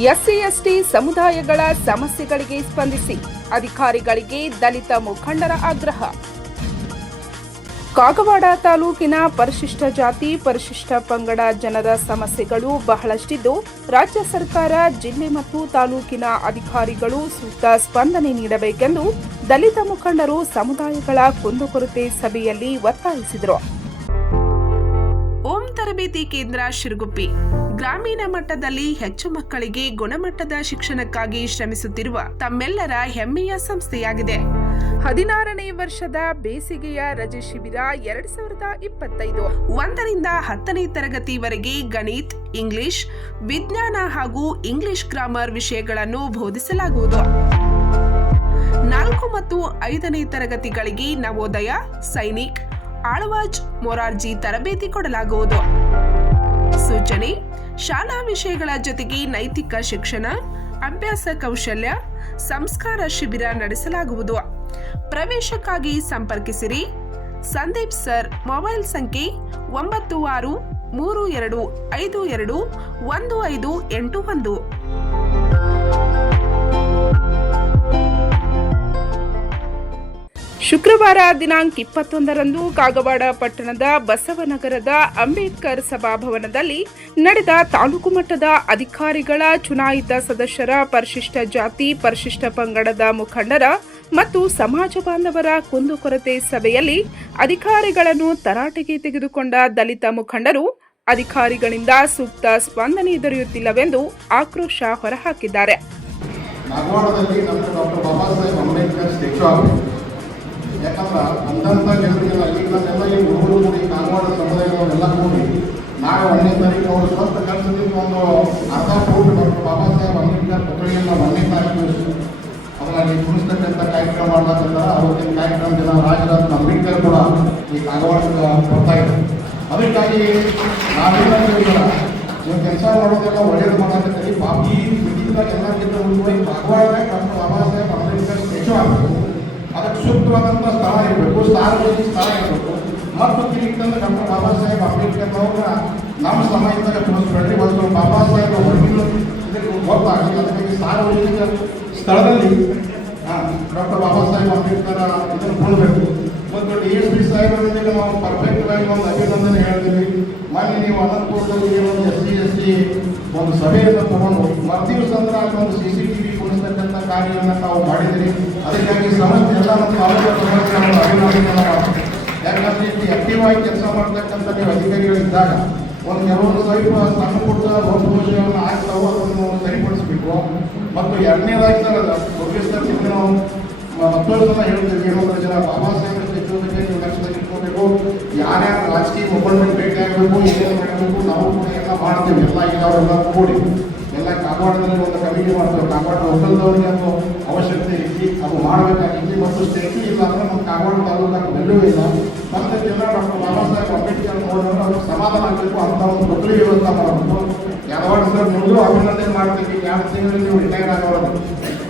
SC ST ಸಮುದಾಯಗಳ ಸಮಸ್ಯೆಗಳಿಗೆ ಸ್ಪಂದಿಸಿ ಅಧಿಕಾರಿಗಳಿಗೆ ದಲಿತ ಮುಖಂಡರ ಆಗ್ರಹ. ಕಾಗವಾಡ ತಾಲೂಕಿನ ಪರಿಶಿಷ್ಟ ಜಾತಿ ಪರಿಶಿಷ್ಟ ಪಂಗಡ ಜನರ ಸಮಸ್ಯೆಗಳು ಬಹಳಷ್ಟಿದ್ದು, ರಾಜ್ಯ ಸರ್ಕಾರ ಜಿಲ್ಲೆ ಮತ್ತು ತಾಲೂಕಿನ ಅಧಿಕಾರಿಗಳು ಸೂಕ್ತ ಸ್ಪಂದನೆ ನೀಡಬೇಕೆಂದು ದಲಿತ ಮುಖಂಡರು ಸಮುದಾಯಗಳ ಕುಂದುಕೊರತೆ ಸಭೆಯಲ್ಲಿ ಒತ್ತಾಯಿಸಿದರು. ಓಂ ತರಬೇತಿ ಕೇಂದ್ರ ಶಿರಗುಪ್ಪಿ ಗ್ರಾಮೀಣ ಮಟ್ಟದಲ್ಲಿ ಹೆಚ್ಚು ಮಕ್ಕಳಿಗೆ ಗುಣಮಟ್ಟದ ಶಿಕ್ಷಣಕ್ಕಾಗಿ ಶ್ರಮಿಸುತ್ತಿರುವ ತಮ್ಮೆಲ್ಲರ ಹೆಮ್ಮೆಯ ಸಂಸ್ಥೆಯಾಗಿದೆ. 16ನೇ ವರ್ಷದ ಬೇಸಿಗೆಯ ರಜೆ ಶಿಬಿರ 2025 1ರಿಂದ 10ನೇ ತರಗತಿವರೆಗೆ ಗಣಿತ, ಇಂಗ್ಲಿಷ್, ವಿಜ್ಞಾನ ಹಾಗೂ ಇಂಗ್ಲಿಷ್ ಗ್ರಾಮರ್ ವಿಷಯಗಳನ್ನು ಬೋಧಿಸಲಾಗುವುದು. 4 ಮತ್ತು 5ನೇ ತರಗತಿಗಳಿಗೆ ನವೋದಯ, ಸೈನಿಕ್, ಆಳ್ವಾಜ್, ಮೊರಾರ್ಜಿ ತರಬೇತಿ ಕೊಡಲಾಗುವುದು. ಸೂಚನೆ: ಶಾಲಾ ವಿಷಯಗಳ ಜೊತೆಗೆ ನೈತಿಕ ಶಿಕ್ಷಣ, ಅಭ್ಯಾಸ ಕೌಶಲ್ಯ, ಸಂಸ್ಕಾರ ಶಿಬಿರ ನಡೆಸಲಾಗುವುದು. ಪ್ರವೇಶಕ್ಕಾಗಿ ಸಂಪರ್ಕಿಸಿರಿ. ಸಂದೀಪ್ ಸರ್, ಮೊಬೈಲ್ ಸಂಖ್ಯೆ 9632521581. ಶುಕ್ರವಾರ ದಿನಾಂಕ 21ರಂದು ಕಾಗವಾಡ ಪಟ್ಟಣದ ಬಸವನಗರದ ಅಂಬೇಡ್ಕರ್ ಸಭಾಭವನದಲ್ಲಿ ನಡೆದ ತಾಲೂಕು ಮಟ್ಟದ ಅಧಿಕಾರಿಗಳ, ಚುನಾಯಿತ ಸದಸ್ಯರ, ಪರಿಶಿಷ್ಟ ಜಾತಿ ಪರಿಶಿಷ್ಟ ಪಂಗಡದ ಮುಖಂಡರ ಮತ್ತು ಸಮಾಜ ಬಾಂಧವರ ಕುಂದುಕೊರತೆ ಸಭೆಯಲ್ಲಿ ಅಧಿಕಾರಿಗಳನ್ನು ತರಾಟೆಗೆ ತೆಗೆದುಕೊಂಡ ದಲಿತ ಮುಖಂಡರು ಅಧಿಕಾರಿಗಳಿಂದ ಸೂಕ್ತ ಸ್ಪಂದನೆ ದೊರೆಯುತ್ತಿಲ್ಲವೆಂದು ಆಕ್ರೋಶ ಹೊರಹಾಕಿದ್ದಾರೆ. ಯಾಕಂದ್ರೆ ಅಂದಂಥ ಜನರಿಗೆಲ್ಲ ಈಗ ನಮ್ಮೆಲ್ಲ ಈ ಹುಡುಗರು ಕೂಡಿ ಕಾಗವಾಡ ಸಮುದಾಯದವರೆಲ್ಲ ಕೂಡಿ ನಾಳೆ 1ನೇ ತಾರೀಕು ಅವರು ಸ್ವಂತ ಕೆಲಸದಿಂದ ಒಂದು ಅರ್ಧ ಕೋಟಿ ಡಾಕ್ಟರ್ ಬಾಬಾ ಸಾಹೇಬ್ ಅಂಬೇಡ್ಕರ್ ಪುತ್ಥಳಿಯನ್ನು 1ನೇ ತಾರೀಕು ಅದರಲ್ಲಿ ಕುಣಿಸ್ತಕ್ಕಂಥ ಕಾರ್ಯಕ್ರಮ ಮಾಡ್ಲಕ್ಕಂತಾರೆ. ಅವತ್ತಿನ ಕಾರ್ಯಕ್ರಮ ದಿನ ರಾಜರತ್ನ ಅಂಬೇಡ್ಕರ್ ಕೂಡ ಈ ಕಾಗವಾಡಕ್ಕೆ ಬರ್ತಾ ಇದ್ದಾರೆ. ಅದಕ್ಕಾಗಿ ನಾವೇನಾಗ್ತೀವಿ, ನೀವು ಕೆಲಸ ಮಾಡೋದೆಲ್ಲ ಒಳ್ಳೇದು ಮಾಡಾಕತ್ತೀರಿ. ಬಾಕಿ ಮಿಗಿದಾಗ ಎಲ್ಲಕ್ಕಿಂತ ಮುಂದೆ ಕಾಗವಾಡದಾಗ ಡಾಕ್ಟರ್ ಬಾಬಾ ಸಾಹೇಬ್ ಅಂಬೇಡ್ಕರ್ ಸ್ಟ್ಯಾಚ್ಯೂ ಆಗಬೇಕು. ಅದಕ್ಕೆ ಸೂಕ್ತವಾದಂಥ ಸ್ಥಳ ಇರಬೇಕು, ಸಾರ್ವಜನಿಕ ಸ್ಥಳ ಇರಬೇಕು. ಮತ್ತು ತಿರುಗಿತಂದ್ರೆ ಡಾಕ್ಟರ್ ಬಾಬಾ ಸಾಹೇಬ್ ಅಂಬೇಡ್ಕರ್ ಅವ್ರನ್ನ ನಮ್ಮ ಸಮಾಜದಾಗ ತೋರಿಸ್ಬೇಡ್ರಿ. ಒಂದು ಬಾಬಾ ಸಾಹೇಬ್ ಹೊರಗಿನ ಇದಕ್ಕೆ ಗೊತ್ತಾಗಲಿ. ಅದಕ್ಕಾಗಿ ಸಾರ್ವಜನಿಕ ಸ್ಥಳದಲ್ಲಿ ಡಾಕ್ಟರ್ ಬಾಬಾ ಸಾಹೇಬ್ ಅಂಬೇಡ್ಕರ್ ಇದನ್ನು ಕೊಡಬೇಕು. ಮತ್ತು DSP ಸಾಹೇಬರಿಗೆ ನಾವು ಪರ್ಫೆಕ್ಟ್ ಆಗಿ ಒಂದು ಅಭಿನಂದನೆ ಹೇಳ್ತೀವಿ. ಮೊನ್ನೆ ನೀವು ಅನಂತಪುರದಲ್ಲಿ ಒಂದು SC ST ಒಂದು ಸಭೆಯನ್ನು ತಗೊಂಡು ಮರ್ದಿವಸ ಅಂದ್ರೆ ಒಂದು CCTV ಕೊಡಿಸ್ತಕ್ಕಂಥ ಕಾರ್ಯವನ್ನು ನಾವು ಮಾಡಿದಿರಿ. ಅದಕ್ಕಾಗಿ ಸಮಸ್ಯೆ ಎಲ್ಲ ನಮ್ಮ ತಾಲೂಕು ಸಮಸ್ಯೆಗಳನ್ನು ಅಭಿನಂದನೆ ಮಾಡ್ತೀವಿ. ಯಾಕಂದರೆ ಇಲ್ಲಿ ಆಕ್ಟಿವ್ ಆಗಿ ಕೆಲಸ ಮಾಡ್ತಕ್ಕಂಥ ನೀವು ಅಧಿಕಾರಿಗಳಿದ್ದಾಗ ಒಂದು ಕೆಲವೊಂದು ಸ್ವಲ್ಪ ಸಣ್ಣ ಪುಟ್ಟ ದೋಷಗಳನ್ನು ಆಗ್ತಾವೆ, ಅದನ್ನು ಸರಿಪಡಿಸಬೇಕು. ಮತ್ತು ಎರಡನೇದಾಗಿ ಸರ್ ಸರ್ ನಿಮಗೆ ನಾವು ಮತ್ತೊಂದು ಸಲ ಹೇಳ್ತೀವಿ, ಏನಂದ್ರೆ ಜನ ಬಾಬಾ ಸಾಹೇಬ್ ಸ್ಟ್ಯಾಚ್ಯೂ ಬಗ್ಗೆ ನೀವು ಲಕ್ಷ್ಯದಲ್ಲಿ ಇಟ್ಕೋಬೇಕು. ಯಾರ್ಯಾರು ರಾಜಕೀಯ ಮುಖಂಡರಿಗೆ ಭೇಟಿ ಆಗಬೇಕು, ಏನೇನು ಮಾಡಬೇಕು, ನಾವು ಕೂಡ ಎಲ್ಲ ಮಾಡ್ತೀವಿ. ಎಲ್ಲ ಈಗ ಅವರೆಲ್ಲ ಕೂಡಿ ಎಲ್ಲ ಕಾಗವಾಡದಲ್ಲಿ ಒಂದು ಕಮಿಟಿ ಮಾಡ್ತೇವೆ. ಕಾಗವಾಡ ಲೋಕಲ್ದವ್ರಿಗೆ ಅದು ಅವಶ್ಯಕತೆ ಐತಿ, ಅದು ಮಾಡಬೇಕಾಗಿತ್ತು. ಮತ್ತು ಸ್ಟ್ಯಾಚ್ಯೂ ಇಲ್ಲ ಅಂದರೆ ನಮ್ಮ ಕಾಗವಾಡ ತಾಲೂಕಾಗ ಎಲ್ಲೂ ಇಲ್ಲ. ಮತ್ತು ಜನ ಡಾಕ್ಟರ್ ಬಾಬಾ ಸಾಹೇಬ್ ಅಂಬೇಡ್ಕರ್ ನೋಡಿದ್ರೆ ಅವ್ರಿಗೆ ಸಮಾಧಾನ ಆಗಬೇಕು ಅಂತ ಒಂದು ಪುತ್ಥಳಿ ವ್ಯವಸ್ಥೆ ಮಾಡಬೇಕು. ಯಾವಾಗ ಸರ್ ನೋಡಿದ್ರು ಅಭಿನಂದನೆ ಮಾಡ್ತೀವಿ. 2 ತಿಂಗಳಲ್ಲಿ ನೀವು ರಿಟೈರ್ ಆಗೋದು.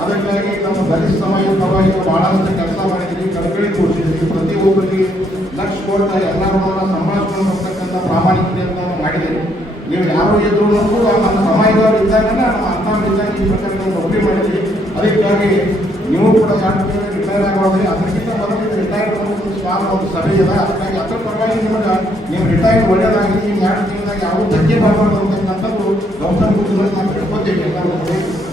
ಅದಕ್ಕಾಗಿ ನಮ್ಮ ದಲಿತ ಸಮಾಜದ ಪರವಾಗಿ ಭಾಳಷ್ಟು ಕೆಲಸ ಮಾಡಿದ್ದೀವಿ, ಕಳಕಳಿ ಕೊಡ್ತಿದ್ದೀವಿ. ಪ್ರತಿಯೊಬ್ಬರಿಗೆ ಲಕ್ಷ ಕೋಟಿ ಎಲ್ಲರನ್ನ ಸಂಭಾಷಣೆ ಬರ್ತಕ್ಕಂಥ ಪ್ರಾಮಾಣಿಕತೆಯನ್ನು ನಾವು ಮಾಡಿದ್ದೀವಿ. ನೀವು ಯಾರು ಇದ್ರು ನಮ್ಮ ಸಮಾಜದವರು ಇದ್ದಾಗ ನಮ್ಮ ಅರ್ಥವಿದ್ದಾಗ ಈ ಪ್ರಕಾರ ನೌಕರಿ ಮಾಡಿದ್ವಿ. ಅದಕ್ಕಾಗಿ ನೀವು ಕೂಡ 2 ತಿಂಗಳು ರಿಟೈರ್ ಆಗೋದ್ರಿ. ಅದಕ್ಕಿಂತ ಮೊದಲು ರಿಟೈರ್ ಒಂದು ಸಭೆ ಇದೆ. ಅದಕ್ಕಾಗಿ ಅದರ ಪರವಾಗಿ ನಿಮಗೆ ನೀವು ರಿಟೈರ್ ಒಳ್ಳೆಯದಾಗಿ ಈ 2 ತಿಂಗಳಾಗ ಯಾವ ಧಕ್ಕೆ ಬರಬಾರ್ದು ಅಂತಕ್ಕಂಥದ್ದು ಗೌತಮ ಬುದ್ಧರು ನಾವು ತಿಳ್ಕೊತೀವಿ ಎಲ್ಲರೂ.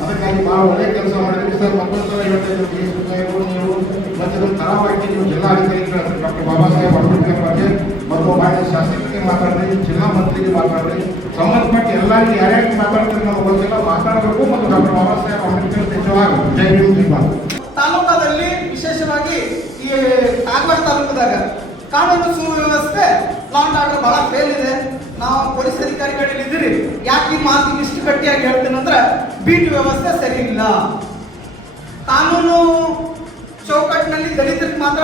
ಅದಕ್ಕಾಗಿ ಭಾಳ ಒಳ್ಳೆಯ ಕೆಲಸ ಮಾಡಿದ್ರಿ ಸರ್. ಮತ್ತೊಂದು ಸಲ ಹೇಳ್ತಾಯಿದ್ರು ನೀವು ಮತ್ತು ಇದನ್ನು ತರವಾಗಿ ನೀವು ಜಿಲ್ಲಾಧಿಕಾರಿಗಳು ಡಾಕ್ಟರ್ ಬಾಬಾ ಸಾಹೇಬ್ ಅಂಬೇಡ್ಕರ್ ಬಗ್ಗೆ ಮತ್ತು ಮಾನ್ಯ ಶಾಸಕರಿಗೆ ಮಾತಾಡ್ರಿ, ಜಿಲ್ಲಾ ಮಂತ್ರಿಗೆ ಮಾತಾಡ್ರಿ, ಸಂಬಂಧಪಟ್ಟ ಎಲ್ಲರಿಗೂ ಯಾರ್ಯಾರಿಗೆ ಮಾತಾಡ್ತಾರೆ ನಮಗೆ ಗೊತ್ತಿಲ್ಲ, ಮಾತಾಡಬೇಕು. ಮತ್ತು ಡಾಕ್ಟರ್ ಬಾಬಾ ಸಾಹೇಬ್ ಅಂಬೇಡ್ಕರ್ ನಿಜವಾಗಿ ಜೈ ಭೀಮ್. ತಾಲೂಕಾದಲ್ಲಿ ವಿಶೇಷವಾಗಿ ಈ ಕಾಗವಾಡ ತಾಲೂಕದಾಗ ಕಾನೂನು ಸುವ್ಯವಸ್ಥೆ ಲಾ ಅಂಡ್ ಆರ್ಡರ್ ಬಹಳ ಫೇಲ್ ಇದೆ. ನಾವು ಪೊಲೀಸ್ ಅಧಿಕಾರಿಗಳಲ್ಲಿ ಇದ್ದೀರಿ. ಯಾಕೆ ಈ ಮಾತು ಇಷ್ಟು ಗಟ್ಟಿಯಾಗಿ ಹೇಳ್ತೇನೆಂದ್ರೆ ಬೀಟ್ ವ್ಯವಸ್ಥೆ ಸರಿ ಇಲ್ಲ. ಕಾನೂನು ಚೌಕಟ್ಟಿನಲ್ಲಿ ದಲಿತರಿಗೆ ಮಾತ್ರ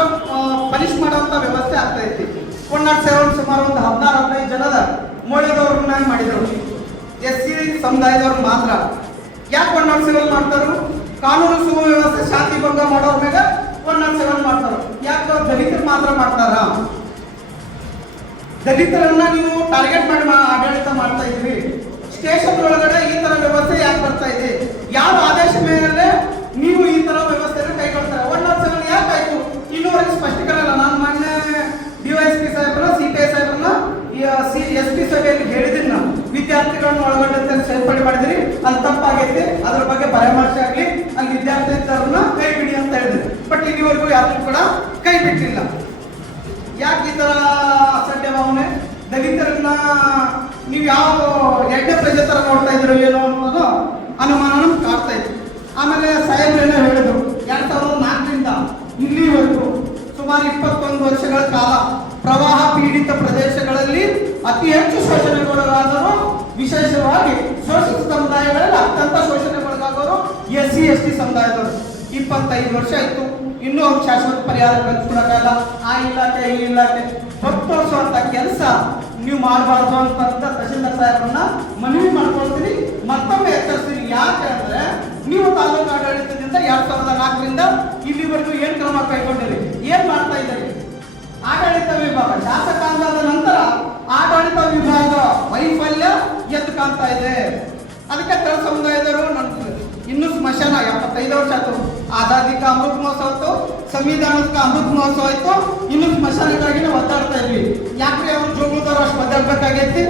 ಪನಿಷ್ ಮಾಡುವಂಥ ವ್ಯವಸ್ಥೆ ಆಗ್ತಾ ಐತಿ. 107 ಸುಮಾರು ಒಂದು 16-15 ಜನದ ಮೋಳಿದವ್ರನ್ನ ಮಾಡಿದರು. SC ಸಮುದಾಯದವ್ರು ಮಾತ್ರ. ಯಾಕೆ 107 ಮಾಡ್ತಾರು? ಕಾನೂನು ಸುವ್ಯವಸ್ಥೆ ಶಾಂತಿ ಭಂಗ ಮಾಡೋರ ಮೇಲೆ 107 ಮಾಡ್ತಾರೆ. ಯಾಕೆ ದಲಿತರು ಮಾತ್ರ ಮಾಡ್ತಾರ? ದಲಿತರನ್ನ ನೀವು ಟಾರ್ಗೆಟ್ ಮಾಡಿ ಆಡಳಿತ ಮಾಡ್ತಾ ಇದ್ರಿ. ಸ್ಟೇಷನ್ ಒಳಗಡೆ ಈ ತರ ವ್ಯವಸ್ಥೆ ಯಾಕೆ ಬರ್ತಾ ಇದೆ? ಯಾವ ಆದೇಶ ಮೇಲೆ ನೀವು ಈ ತರ ವ್ಯವಸ್ಥೆಯನ್ನು ಕೈಗೊಳ್ತಾರೆ? 1 or 7 ಯಾಕೆ ಆಯ್ತು? ಇನ್ನೂವರೆಗೆ ಸ್ಪಷ್ಟೀಕರಣ ಇಲ್ಲ. ನಾನು ಮೊನ್ನೆ ಡಿವೈಎಸ್ಪಿ ಸಾಹೇಬ್ರನ್ನ, ಸಿಪಿಐ ಸಾಹೇಬ್ರನ್ನ SP ಸಭೆಯಲ್ಲಿ ಹೇಳಿದ್ದೀನಿ. ನಾನು ವಿದ್ಯಾರ್ಥಿಗಳನ್ನು ಒಳಗೊಂಡಂತೆ ಸೇರ್ಪಡೆ ಮಾಡಿದಿರಿ, ಅಲ್ಲಿ ತಪ್ಪಾಗೈತಿ, ಅದ್ರ ಬಗ್ಗೆ ಪರಾಮರ್ಶೆ ಆಗಲಿ, ಅಲ್ಲಿ ವಿದ್ಯಾರ್ಥಿಗಳನ್ನ ಕೈ ಬಿಡಿ ಅಂತ ಹೇಳಿದ್ರಿ. ಬಟ್ ಇಲ್ಲಿವರೆಗೂ ಯಾರು ಕೂಡ ಕೈ ಬಿಟ್ಟಿಲ್ಲ. ಯಾಕೆ ಈ ತರ ಅಸಡ್ಡೆ ಭಾವನೆ? ದಲಿತರನ್ನ ನೀವು ಯಾವ ಎರಡನೇ ಪ್ರಜೆ ತರ ನೋಡ್ತಾ ಇದ್ರು ಏನೋ ಅನ್ನೋದು ಅನುಮಾನ ಕಾಡ್ತಾ ಇತ್ತು. ಆಮೇಲೆ ಸಾಹೇಬ್ರೇನೋ ಹೇಳಿದ್ರು 2004ರಿಂದ ಇಲ್ಲಿವರೆಗೂ ಸುಮಾರು 21 ವರ್ಷಗಳ ಕಾಲ ಪ್ರವಾಹ ಪೀಡಿತ ಪ್ರದೇಶಗಳಲ್ಲಿ ಅತಿ ಹೆಚ್ಚು ಶೋಷಣೆಗೊಳಗಾದವರು, ವಿಶೇಷವಾಗಿ ಶೋಷಿತ ಸಮುದಾಯಗಳಲ್ಲಿ ಅತ್ಯಂತ ಶೋಷಣೆಗೊಳಗಾಗೋರು SC ST ಸಮುದಾಯದವರು. 25 ವರ್ಷ ಆಯ್ತು, ಇನ್ನೂ ಅವ್ರು ಶಾಶ್ವತ ಪರಿಹಾರ ಕಲ್ಪಿಸ್ಕೊಡಕ್ಕಾಗಲ್ಲ. ಆ ಇಲಾಖೆ ಈ ಇಲಾಖೆ ಹೊತ್ತೋರಿಸುವಂತ ಕೆಲಸ ನೀವು ಮಾಡಬಾರ್ದು ಅಂತ ತಹಶೀಲ್ದಾರ್ ಸಾಹೇಬ್ರನ್ನ ಮನವಿ ಮಾಡ್ಕೊಳ್ತೀನಿ, ಮತ್ತೊಮ್ಮೆ ಎಚ್ಚರಿಸ್ತೀನಿ. ಯಾಕೆ ಅಂದ್ರೆ ನೀವು ತಾಲೂಕು ಆಡಳಿತದಿಂದ 2004ರಿಂದ ಇಲ್ಲಿವರೆಗೂ ಏನ್ ಕ್ರಮ ಕೈಗೊಂಡಿರಿ, ಏನ್ ಮಾಡ್ತಾ ಇದ್ದೀರಿ? ಆಡಳಿತ ವಿಭಾಗ ಶಾಸಕಾಂಗದ ನಂತರ ಆಡಳಿತ ವಿಭಾಗ ವೈಫಲ್ಯ ಎದ್ದು ಕಾಣ್ತಾ ಇದೆ. ಅದಕ್ಕೆ ತಳ ಸಮುದಾಯದವರು ಇನ್ನು ಸ್ಮಶಾನ 75 ವರ್ಷ ಆಯ್ತು, ಆಜಾದಿ ಕಾ ಅಮೃತ ಮಹೋತ್ಸವ ಆಯ್ತು, ಸಂವಿಧಾನದ ಅಮೃತ ಮಹೋತ್ಸವ ಆಯ್ತು, ಇನ್ನು ಸ್ಮಶಾನಕ್ಕಾಗಿ ನಾವು ಒದ್ದಾಡ್ತಾ ಇದ್ವಿ. ಯಾಕ್ರಿ ಅವ್ರು ಜೋಗುದವ್ರು ಅಷ್ಟು ಒದ್ದಾಡ್ಬೇಕಾಗೈತಿ?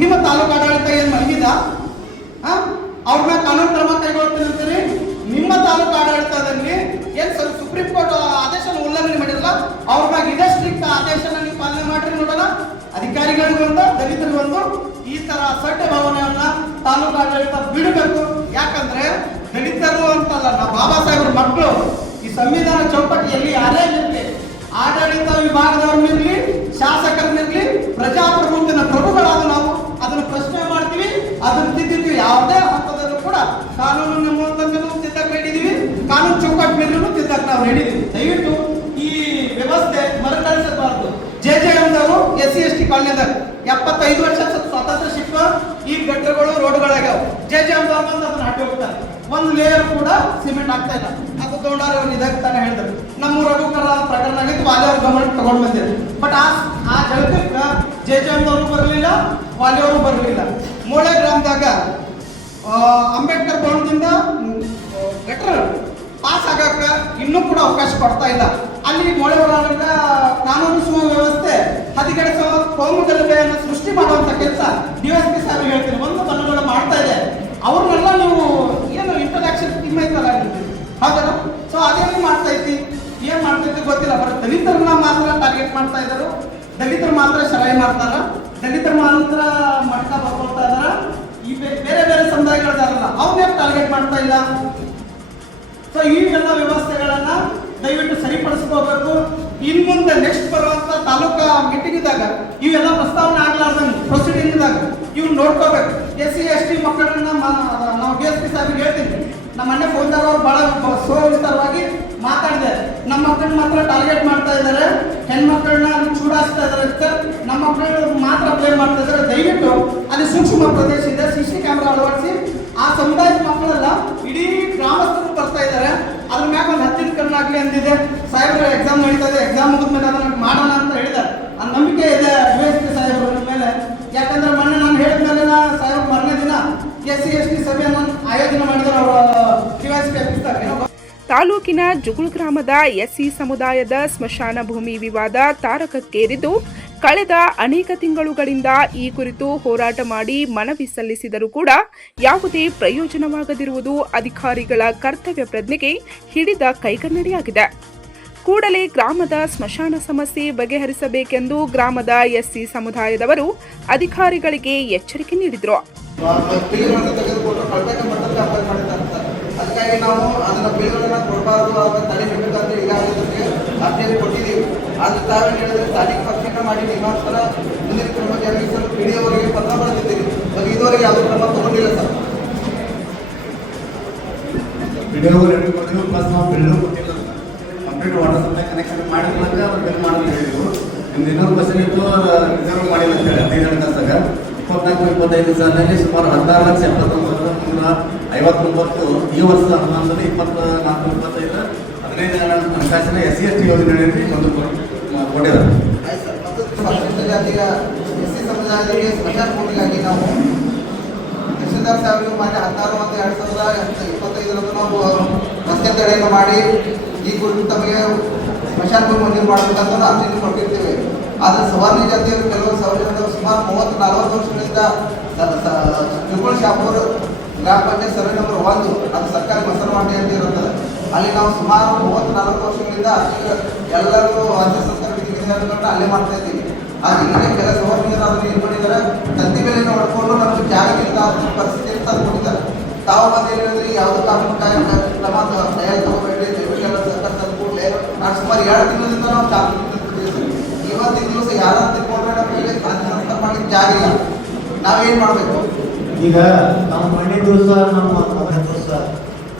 ನಿಮ್ಮ ತಾಲೂಕು ಆಡಳಿತ ಏನ್ ಮಲಗಿದ? ಅವ್ರ ಮೇಲೆ ಕಾನೂನು ಕ್ರಮ ಕೈಗೊಳ್ತೀನಿ ಅಂತೀರಿ. ನಿಮ್ಮ ತಾಲೂಕು ಆಡಳಿತದಲ್ಲಿ ಏನ್ ಸುಪ್ರೀಂ ಕೋರ್ಟ್ ಆದೇಶನ ಉಲ್ಲಂಘನೆ ಮಾಡಿರಲ್ಲ, ಅವ್ರ ಮ್ಯಾಗ ಇದೇ ಸ್ಟ್ರಿಕ್ಟ್ ಆದೇಶನ ನೀವು ಪಾಲನೆ ಮಾಡ್ರಿ ನೋಡೋಣ. ಅಧಿಕಾರಿಗಳಿಗೊಂದು ದಲಿತರಿಗೊಂದು ಈ ತರ ಅಸಡ್ಡೆ ಭಾವನೆಯನ್ನ ತಾಲೂಕು ಆಡಳಿತ ಬಿಡಬೇಕು. ಯಾಕಂದ್ರೆ ದಲಿತರು ಅಂತಲ್ಲ, ನಾ ಬಾಬಾ ಸಾಹೇಬ್ರ ಮಕ್ಕಳು. ಈ ಸಂವಿಧಾನ ಚೌಕಟ್ಟಿಯಲ್ಲಿ ಯಾರೇ ಇರಲಿ, ಆಡಳಿತ ವಿಭಾಗದವ್ರನ್ನಿರ್ಲಿ, ಶಾಸಕರನ್ನಿರ್ಲಿ, ಪ್ರಜಾಪ್ರಭುತ್ವದ ಪ್ರಭುಗಳಾದ ನಾವು ಅದನ್ನ ಪ್ರಶ್ನೆ ಮಾಡ್ತೀವಿ, ಅದನ್ನ ತಿದ್ದಿದ್ವಿ. ಯಾವುದೇ ಹಂತದಲ್ಲೂ ಕೂಡ ಕಾನೂನು ಮೂಲಕ ತಿದ್ದಕ್ಕೆ ರೆಡಿದೀವಿ, ಕಾನೂನು ಚೌಕಟ್ಟು ಮೇಲೂ ತಿದ್ದಕ್ಕೆ ನಾವು ರೆಡಿದೀವಿ. ದಯವಿಟ್ಟು ಈ ವ್ಯವಸ್ಥೆ ಮರುಕಳಿಸಬಾರ್ದು. JJMದವರು SC ST ಕಾಲೋನಿದಾಗ 75 ವರ್ಷ ಸ್ವಾತಂತ್ರ್ಯ ಸಿಕ್ಕ ಈ ಗಟ್ಟರಗಳು ರೋಡ್ಗಳಾಗ್ಯಾವ. JJMದವ್ರು ಬಂದು ಅದನ್ನ ಹಾಕಿ ಹೋಗ್ತಾರೆ. ಒಂದು ಲೇಯರ್ ಕೂಡ ಸಿಮೆಂಟ್ ಆಗ್ತಾ ಇಲ್ಲ. ಅದು ದೊಡ್ಡವ್ರು ಅವ್ರು ಇದಕ್ಕೆ ತಾನೇ ಹೇಳಿದ್ರು. ನಮ್ಮ ರಘುಕರ ಪ್ರಕರಣ ಆಗಿತ್ತು, ವಾಲಿಯವ್ರ ಗಮನಕ್ಕೆ ತಗೊಂಡು ಬಂದಿದ್ರು. ಬಟ್ ಆ ಜಗತ್ತಕ್ಕೆ JJMದವರು ಬರಲಿಲ್ಲ, ವಾಲಿಯವರು ಬರಲಿಲ್ಲ. ಮೂಳೆ ಗ್ರಾಮದಾಗ ಅಂಬೇಡ್ಕರ್ ಭವನದಿಂದ ಗಟ್ಟರ ಪಾಸ್ ಆಗಕ್ಕ ಇನ್ನೂ ಕೂಡ ಅವಕಾಶ ಕೊಡ್ತಾ ಇಲ್ಲ. ಅಲ್ಲಿ ಮೊಳೆ ಒಳಗ ಕಾನೂನು ಸುವ್ಯವಸ್ಥೆ ಹದಿಗೆಡಿಸುವ ಕೋಮು ಗಲಭೆಯನ್ನು ಸೃಷ್ಟಿ ಮಾಡುವಂತ ಕೆಲಸ DSP ಸಾಹೇಬ್ ಹೇಳ್ತೀನಿ, ಒಂದು ಬಣ್ಣಗಳು ಮಾಡ್ತಾ ಇದೆ. ಅವ್ರನ್ನೆಲ್ಲ ನೀವು ಏನು ಇಂಟರಾಕ್ಷನ್ ಟೀಮ್ ಐತಲ್ಲ, ಹೌದಲ್ಲ? ಸೊ ಅದೇ ಮಾಡ್ತಾ ಐತಿ, ಏನ್ ಮಾಡ್ತೈತಿ ಗೊತ್ತಿಲ್ಲ. ಬಟ್ ದಲಿತರನ್ನ ಮಾತ್ರ ಟಾರ್ಗೆಟ್ ಮಾಡ್ತಾ ಇದ್ದಾರೆ, ದಲಿತರು ಮಾತ್ರ ಶ್ರಯ ಮಾಡ್ತಾರ, ದಲಿತರು ಮಾತ್ರ ಮಟ್ಟ ಬರ್ಕೊಳ್ತಾ ಇದಾರ. ಈ ಬೇರೆ ಬೇರೆ ಸಮುದಾಯಗಳಿದಾರಲ್ಲ ಅವನ್ನೇ ಟಾರ್ಗೆಟ್ ಮಾಡ್ತಾ ಇಲ್ಲ. ಸೊ ಈ ಎಲ್ಲ ವ್ಯವಸ್ಥೆಗಳನ್ನ ದಯವಿಟ್ಟು ಸರಿಪಡಿಸ್ಕೋಬೇಕು. ಇನ್ ಮುಂದೆ ನೆಕ್ಸ್ಟ್ ಬರುವಂತ ತಾಲೂಕಾ ಮೀಟಿಂಗ್ ಇದ್ದಾಗ ಇವೆಲ್ಲ ಪ್ರಸ್ತಾವನೆ ಆಗ್ಲಾರ್ದಂಗೆ ಪ್ರೊಸೀಡಿಂಗ್ ಇದ್ದಾಗ ಇವ್ ನೋಡ್ಕೋಬೇಕು. SC ST ಮಕ್ಕಳನ್ನ ನಾವು DSP ಸಾಹೇಬ್ಗೆ ಹೇಳ್ತೀನಿ. ನಮ್ಮ ಮನೆ ಫೋನ್ದಾಗ ಅವ್ರು ಬಹಳ ಸುವಿಸ್ತಾರವಾಗಿ ಮಾತಾಡಿದೆ. ನಮ್ಮ ಮಕ್ಕಳನ್ನ ಮಾತ್ರ ಟಾರ್ಗೆಟ್ ಮಾಡ್ತಾ ಇದ್ದಾರೆ, ಹೆಣ್ಮಕ್ಳನ್ನ ಚೂಡಾಯಿಸ್ತಾ ಇದ್ದಾರೆ ಸರ್, ನಮ್ಮ ಮಕ್ಕಳು ಮಾತ್ರ ಬ್ಲೇಮ್ ಮಾಡ್ತಾ ಇದ್ದಾರೆ. ದಯವಿಟ್ಟು ಅಲ್ಲಿ ಸೂಕ್ಷ್ಮ ಪ್ರದೇಶ ಇದೆ, CC ಕ್ಯಾಮ್ರಾ ಅಳವಡಿಸಿ ಆ ಸಮುದಾಯದ ಮಕ್ಕಳೆಲ್ಲ ಇಡೀ ಗ್ರಾಮಸ್ಥರು ಬರ್ತಾ ಇದ್ದಾರೆ. ಅದ್ರ ಮ್ಯಾಗ ಒಂದು ಹತ್ತಿರ ಕಣ್ಣಾಗ್ಲಿ ಅಂದಿದೆ. ಸಾಹೇಬ್ರ ಎಕ್ಸಾಮ್ ನಡೀತಾ ಇದೆ, ಎಕ್ಸಾಮ್ ಮುಗಿದ್ಮೇಲೆ ಅದನ್ನ ಮಾಡೋಣ ಅಂತ ಹೇಳಿದ್ದಾರೆ. ಆ ನಂಬಿಕೆ ಇದೆ DSP ಸಾಹೇಬ್ರ ಮೇಲೆ. ಯಾಕಂದ್ರೆ ಮೊನ್ನೆ ನಾನು ಹೇಳಿದ್ಮೇಲೆ ಸಾಹೇಬ್ರ ಮೊನ್ನೆ ದಿನ SC ST ಸಭೆಯನ್ನು ಆಯೋಜನೆ ಮಾಡಿದ್ದಾರೆ ಅವರು DSP ಆಫೀಸ್ದಾಗ. ತಾಲೂಕಿನ ಜುಗುಳು ಗ್ರಾಮದ SC ಸಮುದಾಯದ ಸ್ಮಶಾನ ಭೂಮಿ ವಿವಾದ ತಾರಕಕ್ಕೇರಿದ್ದು, ಕಳೆದ ಅನೇಕ ತಿಂಗಳುಗಳಿಂದ ಈ ಕುರಿತು ಹೋರಾಟ ಮಾಡಿ ಮನವಿ ಸಲ್ಲಿಸಿದರೂ ಕೂಡ ಯಾವುದೇ ಪ್ರಯೋಜನವಾಗದಿರುವುದು ಅಧಿಕಾರಿಗಳ ಕರ್ತವ್ಯ ಪ್ರಜ್ಞೆಗೆ ಹಿಡಿದ ಕೈಗನ್ನಡಿಯಾಗಿದೆ. ಕೂಡಲೇ ಗ್ರಾಮದ ಸ್ಮಶಾನ ಸಮಸ್ಯೆ ಬಗೆಹರಿಸಬೇಕೆಂದು ಗ್ರಾಮದ SC ಸಮುದಾಯದವರು ಅಧಿಕಾರಿಗಳಿಗೆ ಎಚ್ಚರಿಕೆ ನೀಡಿದರು. ಅದಕ್ಕಾಗಿ ನಾವು ಅದನ್ನ ಬಿಲ್ಗಳನ್ನ ಕೊಡಬಾರ್ದು, ಅದನ್ನ ತಡೆಹಿಡಿಬೇಕಂದ್ರೆ ಈಗಾಗಲೇ ಅರ್ಜಿಯಲ್ಲಿ ಕೊಟ್ಟಿದ್ದೀವಿ. ಆದ್ರೆ ತಾವೇನು ಹೇಳಿದ್ರೆ ಸ್ಥಾನಿಕ ಪಕ್ಷೀಕರಣ ಮಾಡಿ ನಿಮಾಂತರ ಮುಂದಿನ ಕ್ರಮ ಜರುಗಿಸಲು PDOವರಿಗೆ ಪತ್ರ ಬರೆದಿದ್ದೀವಿ. ಅದು ಇದುವರೆಗೆ ಯಾವುದೇ ಕ್ರಮ ತಗೊಂಡಿಲ್ಲ ಸರ್. PDO ರೆಡಿ ಕೊಟ್ಟಿದ್ದೀವಿ, ಪ್ಲಸ್ ನಾವು ಬಿಲ್ಲು ಕೊಟ್ಟಿಲ್ಲ. ಕಂಪ್ಲೀಟ್ ವಾಟರ್ ಸಪ್ಲೈ ಕನೆಕ್ಷನ್ ಮಾಡಿದ್ಮೇಲೆ ಅವ್ರು ಬಿಲ್ ಮಾಡೋದು ಹೇಳಿದ್ರು. ನಿಮ್ದು ಇನ್ನೊಂದು ಕ್ವಶನ್ ಇತ್ತು, ರಿಸರ್ವ್ ಮಾಡಿಲ್ಲ ಅಂತ ಹೇಳಿ 15 ತಾಸಾಗ 24-25 ಸಾಲಿನಲ್ಲಿ ಸುಮಾರು 16,79,359 ಈ ವರ್ಷದ ಅನುದಾನದಲ್ಲಿ 24-25 15 ಹಣಕಾಸಿನ SC ST ಯೋಜನೆಯಲ್ಲಿ ಒಂದು ಕೊಟ್ಟಿದ್ದಾರೆ. ಪರಿಶಿಷ್ಟ ಜಾತಿಯ SC ಸಮುದಾಯದಲ್ಲಿ ಸ್ಮಶಾನ ಭೂಮಿಗಾಗಿ ನಾವು ತಹಸೀಲ್ದಾರ್ ಸಾಹೇಬರು ಮಾನ್ಯ 16/1/2025 ನಾವು ರಸ್ತೆ ತಡೆಯನ್ನು ಮಾಡಿ ಈ ಕುರಿತು ತಮಗೆ ಸ್ಮಶಾನ ಭೂಮಿ ಮಂಜೂರು ಮಾಡಬೇಕಂತ ಅರ್ಜಿಯನ್ನು ಕೊಟ್ಟಿರ್ತೇವೆ. ಆದರೆ ಸವರ್ಣ ಜಾತಿಯವರು ಕೆಲವು ಸೌಲಭ್ಯಗಳು ಸುಮಾರು 30-40 ವರ್ಷಗಳಿಂದ ತ್ರಿಕೋಳ ಶಾಪುರ ಗ್ರಾಮ ಪಂಚಾಯತ್ ಸರ್ವೆ ನಂಬರ್ 1 ಅದು ಸರ್ಕಾರಿ ಮಸನವಾಟಿ ಅಂತ ಇರುತ್ತದೆ. ಅಲ್ಲಿ ನಾವು ಸುಮಾರು 30-40 ವರ್ಷಗಳಿಂದ ಎಲ್ಲರೂ ಅರ್ಜಿ ಸಂಸ್ಕಾರ ವಿಧಿಗಳನ್ನು ಅಲ್ಲೇ ಮಾಡ್ತಾ ಇದ್ದೀವಿ. ಆದರೆ ಈಗ ಕೆಲ ಸವರ್ಣೀಯರು ಅದನ್ನು ಏನು ಮಾಡಿದ್ದಾರೆ, ತಂತಿ ಬೆಲೆಯನ್ನು ಹೊಡ್ಕೊಂಡು ನಮಗೆ ಜಾಗದಿಂದ ಪರಿಸ್ಥಿತಿ ತಂದು ಕೊಟ್ಟಿದ್ದಾರೆ. ತಾವು ಬಂದು ಏನು ಹೇಳಿದ್ರಿ, ಯಾವುದೋ ಕಾನೂನು ಕ್ರಮ ತಯಾರು ತಗೋಬೇಡ್ರಿ, ದಯವಿಟ್ಟು ಸರ್ಕಾರ ತಂದು ಕೂಡಲೇ ನಾನು ಸುಮಾರು 2 ತಿಂಗಳಿಂದ ನಾವು ಚಾಲು ಇವತ್ತಿನ ದಿವಸ ಯಾರು ತಿಳ್ಕೊಂಡ್ರೆ ನಮಗೆ ಸಂಸ್ಕಾರ ಮಾಡಲಿಕ್ಕೆ ಜಾಗ ಇಲ್ಲ. ನಾವೇನು ಮಾಡಬೇಕು? ಈಗ ನಾವು ಮೊನ್ನೆ ದಿವಸ ನಮ್ಮ ದಿವಸ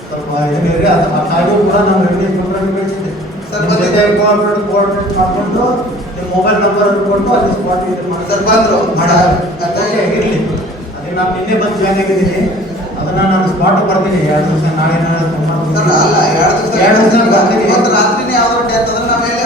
ಸ್ವಲ್ಪ ಏನಿದೆ ಆ ಕಾಯ್ದೆ ಕೂಡ ನಾವು ಎವಿಡೆನ್ಸ್ ಪ್ರೋಗ್ರಾಮ್ ಕಳಿಸಿದ್ದೆ. ಕೋಆರ್ಡಿನೇಟ್ ಮಾಡಿಕೊಂಡು ನಿಮ್ಮ ಮೊಬೈಲ್ ನಂಬರ್ ಕೊಟ್ಟು ಅಲ್ಲಿ ಸ್ಪಾಟ್ ಇದು ಮಾಡಿ ಸರ್ ಬಂದರು ಇರಲಿ. ಅದೇ ನಾನು ನಿನ್ನೆ ಬಂದು ಜಾಯ್ನ್ ಆಗಿದ್ದೀನಿ. ಅದನ್ನ ನಾನು ಸ್ಪಾಟ್ ಬರ್ತೀನಿ 2 ದಿವಸ ನಾಳೆ ಸರ್ ಅಲ್ಲ 2 ದಿವಸ ಬರ್ತೀನಿ. ಇವತ್ತು ರಾತ್ರಿನೇ ಯಾವ್ದೋ ಡೇಟ್ ಅಂದ್ರೆ ನಾವೇಲೆ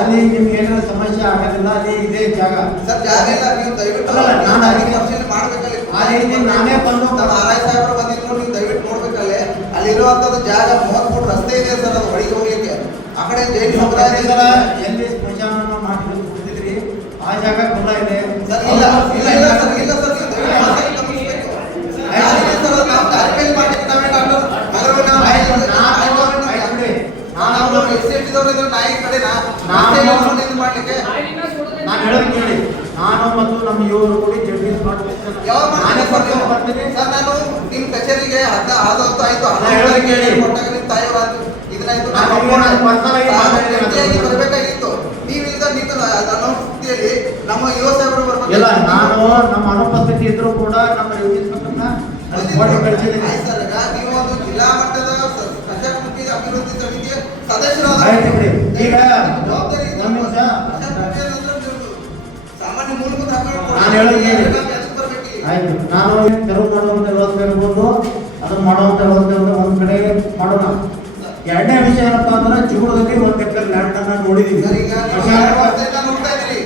ಅಲ್ಲಿ ನಿಮ್ಗೆ ಏನಾದ್ರು ಸಮಸ್ಯೆ ಆಗೋದಿಲ್ಲ. ಅಲ್ಲಿ ಇದೇ ಜಾಗ ಸರ್ ಜಾಗ ಇಲ್ಲ. ನೀವು ದಯವಿಟ್ಟು ನಾನು ಅದಕ್ಕೆ ಪರಿಶೀಲನೆ ಮಾಡ್ಬೇಕಲ್ಲಿ. ಆ ರೀತಿ ನಾನೇ ಬಂದು ನಮ್ಮ ಆರ್ಐ ಸಾಹೇಬರು ಬಂದಿದ್ರು, ನೀವು ದಯವಿಟ್ಟು ನೋಡ್ಬೇಕಲ್ಲೇ. ಅಲ್ಲಿ ಇರುವಂತದ್ದು ಜಾಗ 30 ಫೂಟ್ ರಸ್ತೆ ಇದೆ ಸರ್, ಅದು ಹೊಳಿಗೆ ಹೋಗ್ಲಿಕ್ಕೆ. ಆ ಕಡೆ ಜೈನ್ ಸಮುದಾಯ ಎಲ್ಲಿ ಸ್ಮಶಾನ ಮಾಡಿ ಕೊಡ್ತಿದ್ರಿ ಆ ಜಾಗ ಕೂಡ ಇದೆ ಸರ್. ಇಲ್ಲ ಇಲ್ಲ ಇಲ್ಲ ಸರ್, ಇಲ್ಲ ಸರ್, ನೀವು ದಯವಿಟ್ಟು ಮಾತಾಡಿ ಗಮನಿಸಬೇಕು. ಯಾರಿದೆ ಸರ್, ನಾವು ಕಾರ್ಯಕ್ರಮ ಮಾಡ್ಲಿಕ್ಕೆ ನಾವೇ ಡಾಕ್ಟರ್ ನಾನು ಎಸ್ಟೇಟಿದವರು ಇದ್ರೆ ನಾಯಿ ಕಡೆ ಮಾಡ್ಲಿಕ್ಕೆ ನಾನು ಹೇಳೋದು ಕೇಳಿ. ನಾನು ಮತ್ತು ನಮ್ಮ ಇವರು ಕೂಡಿ ಜಡ್ಜಸ್ ಮಾಡ್ತೀನಿ. ಸರ್ ನಾನು ನಿಮ್ಮ ಕಚೇರಿಗೆ ಆಯ್ತು ಕೊಟ್ಟಾಗ ನಿಮ್ಮ ತಾಯಿಯವರು ಇದನ್ನಾಯ್ತು ಬರಬೇಕಾಗಿತ್ತು. ನೀವಿಂದ ನಿಂತು ಅನ್ನೋ ಸ್ಥಿತಿಯಲ್ಲಿ ನಮ್ಮ ಯುವ ಸಾಹೇಬರು ಬರ್ಬೇಕು. ಇಲ್ಲ, ನಾನು ನಮ್ಮ ಅನುಪಸ್ಥಿತಿ ಇದ್ರು ಕೂಡ ನಮ್ಮ ಸರ್ ನೀವು ಒಂದು ಜಿಲ್ಲಾ ಮಟ್ಟದ ಪ್ರಜಾಪ್ರತಿ ಅಭಿವೃದ್ಧಿ ಸಮಿತಿಯ ಸದಸ್ಯರಾದ ಈಗ ಜವಾಬ್ದಾರಿ ಸಾಮಾನ್ಯ ಮೂಲಭೂತ ಆಯ್ತು. ನಾನು ತೆರವು ಮಾಡುವಂತ ವ್ಯವಸ್ಥೆ ಇರ್ಬೋದು, ಅದನ್ನ ಮಾಡುವಂತ ವ್ಯವಸ್ಥೆ ಒಂದ್ ಕಡೆ ಮಾಡೋಣ. ಎರಡನೇ ವಿಷಯ ಏನಪ್ಪಾ ಅಂದ್ರೆ ಜೀವನದಲ್ಲಿ 1 ಎಕರೆ ಲ್ಯಾಂಡ್ ಅನ್ನ ನೋಡಿದೀವಿ. ಸರ್ ಈಗ ನೋಡ್ತಾ ಇದ್ದೀರಿ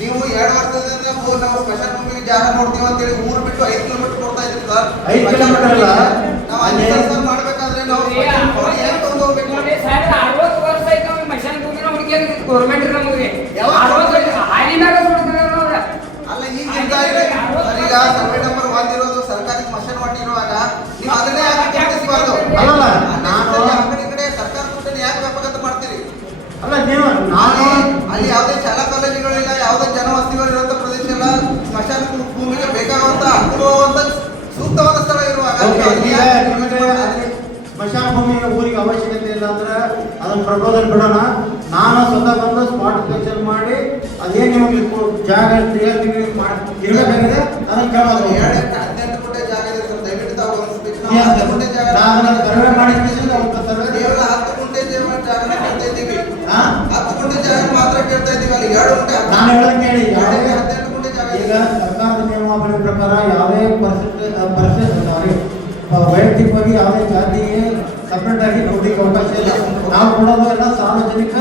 ನೀವು 2 ವರ್ಷದಿಂದ ನಾವು ಸ್ಪೆಷಲ್ ಭೂಮಿಗೆ ಜಾಗ ನೋಡ್ತೀವಿ ಅಂತ ಹೇಳಿ ಊರು ಬಿಟ್ಟು 5 ಕಿಲೋಮೀಟರ್ ಕೊಡ್ತಾ ಇದ್ದೀವಿ ಸರ್. 5 ಕಿಲೋಮೀಟರ್ ಅಲ್ಲ, ನಾವು ಅಲ್ಲಿ ಮಾಡ್ಬೇಕಾದ್ರೆ ನಾವು ಹೇಗೆ ತಗೊಂಡು ಹೋಗ್ಬೇಕು? ಸರ್ 60 ವರ್ಷ ಆಯ್ತು ನಾವು ಮಶಾನ ಭೂಮಿನ ಹುಡುಕಿಯಾಗಿ ಗೌರ್ಮೆಂಟ್ ನಮಗೆ ಅಲ್ಲ ಈಗ ಈಗ ಸರ್ವೆ ನಂಬರ್ 1 ಇರೋದು ಸರ್ಕಾರಿ ಮಶಾನ ವಾಟಿ ಇರುವಾಗ ನೀವು ಅದನ್ನೇ ಗುರುತಿಸಬಾರ್ದು. ಅಲ್ಲಲ್ಲ, ಈ ಕಡೆ ಸರ್ಕಾರ ದುಡ್ಡನ್ನು ಯಾಕೆ ವ್ಯಾಪಕ ಮಾಡ್ತೀರಿ? ಅಲ್ಲ ನೀವು ನಾನು ಅಲ್ಲಿ ಯಾವುದೇ ಶಾಲಾ ಕಾಲೇಜುಗಳಿಲ್ಲ, ಯಾವುದೇ ಜನವಸತಿಗಳಿರುವಂತ ಪ್ರದೇಶ ಇಲ್ಲ. ಸ್ಮಶಾನ ಭೂಮಿಗೆ ಬೇಕಾಗುವಂತ ಅನುಕೂಲವಾಗುವಂತ ಸೂಕ್ತವಾದ ಸ್ಥಳ ಇರುವಾಗ ಸ್ಮಶಾನ ಭೂಮಿ ಊರಿಗೆ ಅವಶ್ಯಕತೆ ಇಲ್ಲ ಅಂದ್ರೆ ಅದನ್ನ ಪ್ರಪೋಸಲ್ ಬಿಡೋಣ. ನಾನು ಸ್ವತಃ ಬಂದು ಸ್ಪಾಟ್ ಇನ್ಸ್ಪೆಕ್ಷನ್ ಮಾಡಿ ಅದೇ ನಿಮಗೆ ಜಾಗ ಇರಬೇಕಾಗಿದೆ ಅದನ್ನ ಕೇಳೋದು. 18 ಗುಂಟೆ ಜಾಗ ಇದೆ ಸರ್, ದಯವಿಟ್ಟು ತಾವು ಗಮನಿಸಬೇಕು. 10 ಗುಂಟೆ ಜಾಗ ಸರ್ವೆ ಮಾಡಿ ಕೇವಲ 10 ಗುಂಟೆ ಜಾಗನ ಕೇಳ್ತಾ ಇದ್ದೀವಿ. 10 ಗುಂಟೆ ಜಾಗ ಮಾತ್ರ ಕೇಳ್ತಾ ಇದ್ದೀವಿ. ಅಲ್ಲಿ 2 ಗುಂಟೆ ನಾನು ಹೇಳೋದು ಕೇಳಿ. 18 ಗುಂಟೆ ಜಾಗ ಈಗ ಸರ್ಕಾರದ ನಿಯಮಾವಳಿ ಪ್ರಕಾರ ಯಾವುದೇ ವೈಯಕ್ತಿಕವಾಗಿ ಯಾವುದೇ ಜಾತಿಗೆ ಸಪರೇಟ್ ಆಗಿ ನೋಡ್ಲಿಕ್ಕೆ ಅವಕಾಶ ಇಲ್ಲ. ನಾವು ಕೊಡೋದು ಎಲ್ಲ ಸಾರ್ವಜನಿಕ